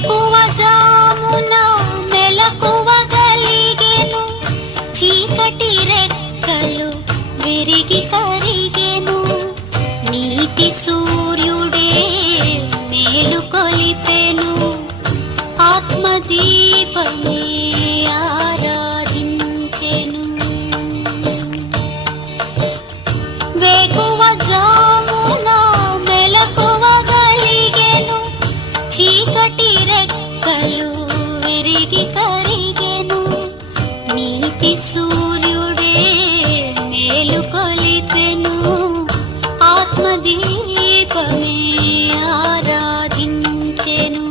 వేకువజామున మెలకువగలిగెను, చీకటి రెక్కలు విరిగి కరిగెను. నీతి సూర్యుడే మేలుకొలిపెను, ఆత్మదీపమే ఆరాధించెను. వేకువజామున మెలకువగలిగెను, చీకటి రెక్కలు విరిగి కరిగెను. నీతి సూర్యుడే మేలుకొలిపెను, ఆత్మదీపమే ఆరాధించెను.